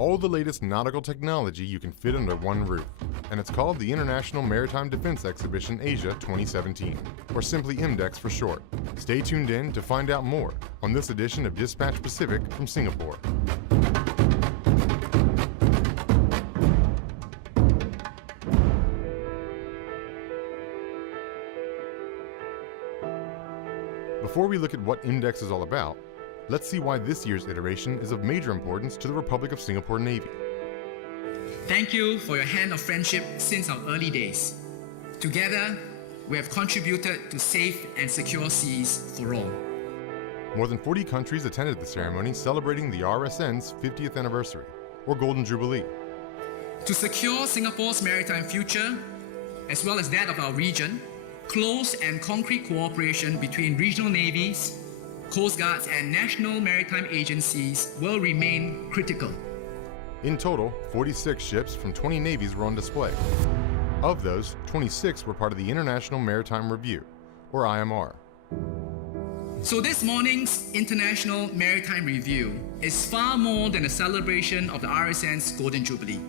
all the latest nautical technology you can fit under one roof, and it's called the International Maritime Defense Exhibition Asia 2017, or simply IMDEX for short. Stay tuned in to find out more on this edition of Dispatch Pacific from Singapore. Before we look at what IMDEX is all about, let's see why this year's iteration is of major importance to the Republic of Singapore Navy. Thank you for your hand of friendship since our early days. Together, we have contributed to safe and secure seas for all. More than 40 countries attended the ceremony celebrating the RSN's 50th anniversary, or Golden Jubilee. To secure Singapore's maritime future, as well as that of our region, close and concrete cooperation between regional navies, coast guards and national maritime agencies will remain critical. In total, 46 ships from 20 navies were on display. Of those, 26 were part of the International Maritime Review, or IMR. So this morning's International Maritime Review is far more than a celebration of the RSN's Golden Jubilee.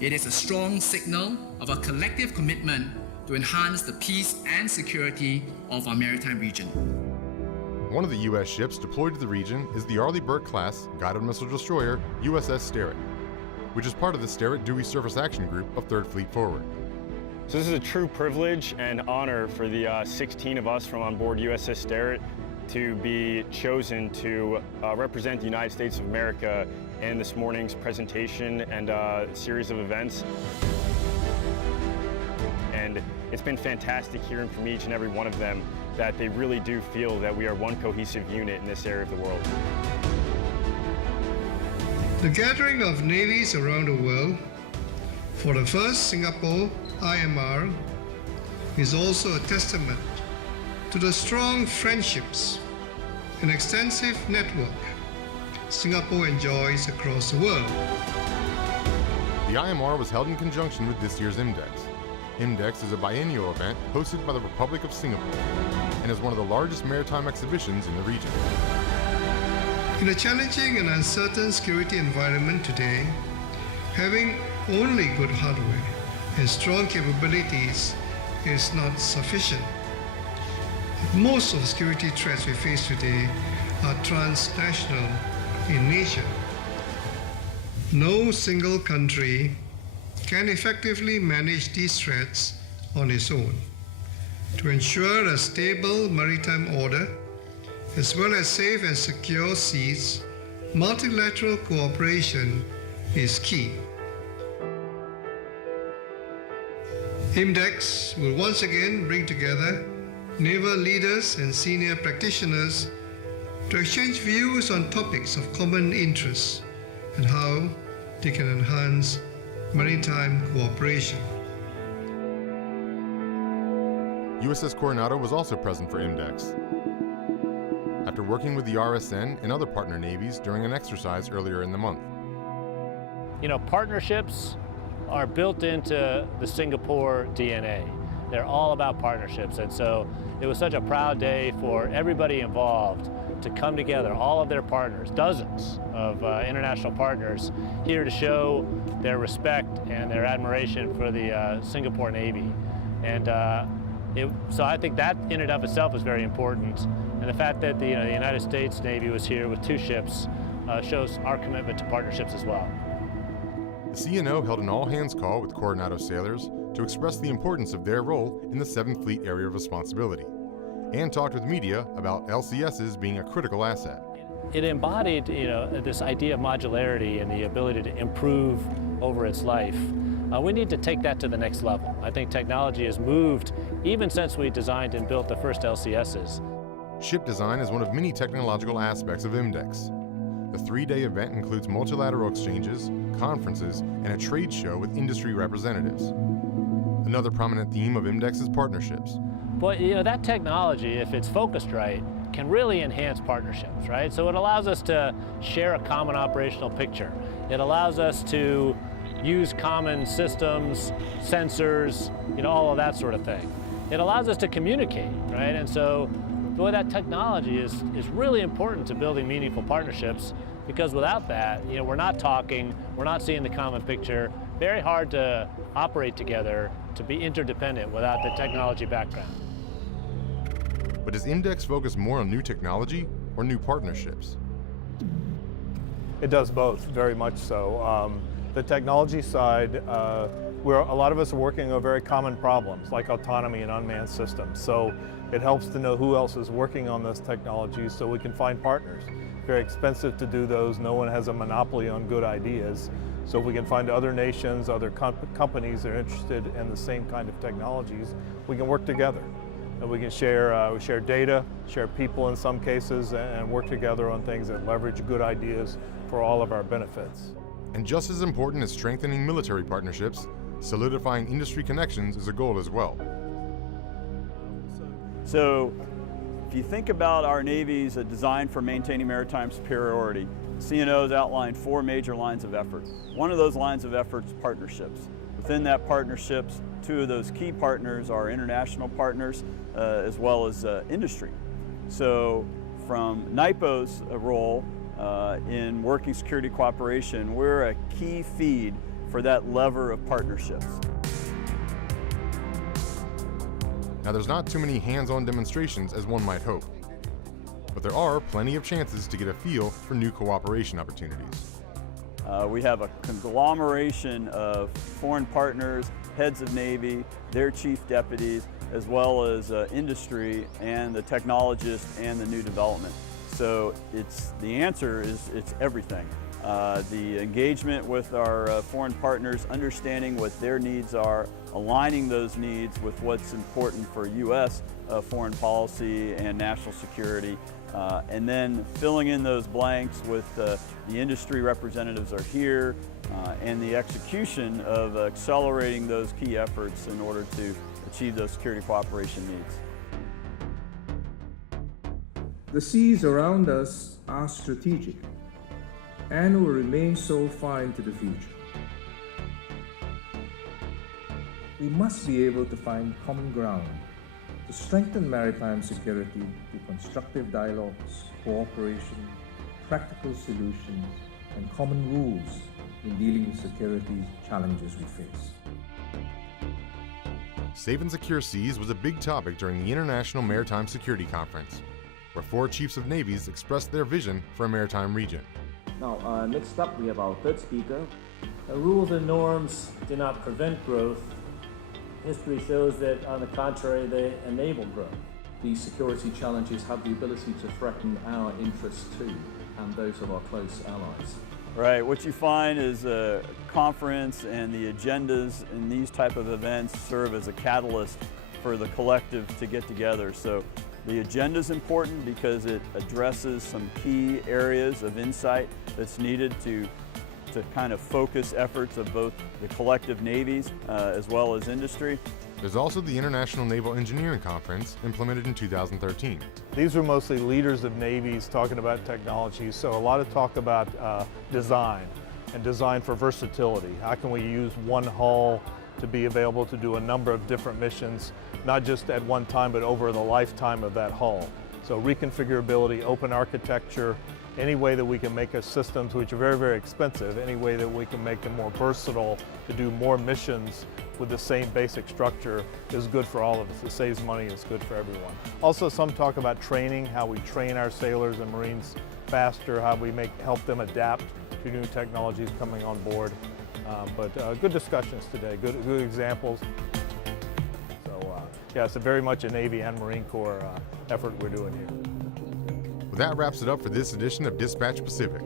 It is a strong signal of a collective commitment to enhance the peace and security of our maritime region. One of the U.S. ships deployed to the region is the Arleigh Burke-class guided missile destroyer USS Sterett, which is part of the Sterett Dewey Surface Action Group of 3rd Fleet Forward. So this is a true privilege and honor for the 16 of us from on board USS Sterett to be chosen to represent the United States of America in this morning's presentation and series of events. And it's been fantastic hearing from each and every one of them that they really do feel that we are one cohesive unit in this area of the world. The gathering of navies around the world for the first Singapore IMR is also a testament to the strong friendships and extensive network Singapore enjoys across the world. The IMR was held in conjunction with this year's IMDEX. IMDEX is a biennial event hosted by the Republic of Singapore and is one of the largest maritime exhibitions in the region. In a challenging and uncertain security environment today, having only good hardware and strong capabilities is not sufficient. Most of the security threats we face today are transnational in nature. No single country can effectively manage these threats on its own. To ensure a stable maritime order, as well as safe and secure seas, multilateral cooperation is key. IMDEX will once again bring together naval leaders and senior practitioners to exchange views on topics of common interest and how they can enhance maritime cooperation. USS Coronado was also present for IMDEX. After working with the RSN and other partner navies during an exercise earlier in the month. You know, partnerships are built into the Singapore DNA. They're all about partnerships, and so it was such a proud day for everybody involved to come together, all of their partners, dozens of international partners, here to show their respect and their admiration for the Singapore Navy. And so I think that in and of itself is very important. And the fact that the United States Navy was here with 2 ships shows our commitment to partnerships as well. The CNO held an all-hands call with Coronado sailors to express the importance of their role in the 7th Fleet area of responsibility, and talked with media about LCSs being a critical asset. It embodied, this idea of modularity and the ability to improve over its life. We need to take that to the next level. I think technology has moved even since we designed and built the first LCSs. Ship design is one of many technological aspects of IMDEX. The 3-day event includes multilateral exchanges, conferences, and a trade show with industry representatives. Another prominent theme of IMDEX is partnerships. But that technology, if it's focused right, can really enhance partnerships, right? So it allows us to share a common operational picture. It allows us to use common systems, sensors, all of that sort of thing. It allows us to communicate, right? And so boy, that technology is really important to building meaningful partnerships. because without that, we're not talking, we're not seeing the common picture. Very hard to operate together, to be interdependent without the technology background. But does IMDEX focus more on new technology or new partnerships? It does both, very much so. The technology side, where a lot of us are working on very common problems like autonomy and unmanned systems. So it helps to know who else is working on those technologies so we can find partners. Very expensive to do those. No one has a monopoly on good ideas. So if we can find other nations, other companies that are interested in the same kind of technologies, we can work together. And we can share data, share people in some cases, and work together on things that leverage good ideas for all of our benefits. And just as important as strengthening military partnerships, solidifying industry connections is a goal as well. So, if you think about our Navy's design for maintaining maritime superiority, CNO has outlined 4 major lines of effort. One of those lines of effort is partnerships. Within that partnerships, 2 of those key partners are international partners as well as industry. So from NIPO's role in working security cooperation, we're a key feed for that lever of partnerships. Now there's not too many hands-on demonstrations as one might hope, but there are plenty of chances to get a feel for new cooperation opportunities. We have a conglomeration of foreign partners, heads of Navy, their chief deputies, as well as industry and the technologists and the new development. So the answer is it's everything. The engagement with our foreign partners, understanding what their needs are, aligning those needs with what's important for U.S. Foreign policy and national security, and then filling in those blanks with the industry representatives are here, and the execution of accelerating those key efforts in order to achieve those security cooperation needs. The seas around us are strategic and will remain so far into the future. We must be able to find common ground to strengthen maritime security through constructive dialogues, cooperation, practical solutions, and common rules in dealing with security challenges we face. Safe and secure seas was a big topic during the International Maritime Security Conference, where 4 chiefs of navies expressed their vision for a maritime region. Now, next up we have our third speaker. Rules and norms do not prevent growth. History shows that, on the contrary, they enable growth. These security challenges have the ability to threaten our interests too, and those of our close allies. Right, what you find is a conference and the agendas in these type of events serve as a catalyst for the collective to get together. So the agenda is important because it addresses some key areas of insight that's needed to kind of focus efforts of both the collective navies as well as industry. There's also the International Naval Engineering Conference, implemented in 2013. These were mostly leaders of navies talking about technology, so a lot of talk about design and design for versatility. How can we use one hull to be available to do a number of different missions, not just at one time, but over the lifetime of that hull. So reconfigurability, open architecture, any way that we can make our systems, which are very, very expensive, any way that we can make them more versatile to do more missions with the same basic structure is good for all of us. It saves money, it's good for everyone. Also, some talk about training, how we train our sailors and Marines faster, how we help them adapt to new technologies coming on board. But good discussions today, good examples. So yeah, it's very much a Navy and Marine Corps effort we're doing here. Well, that wraps it up for this edition of Dispatch Pacific.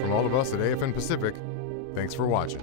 From all of us at AFN Pacific, thanks for watching.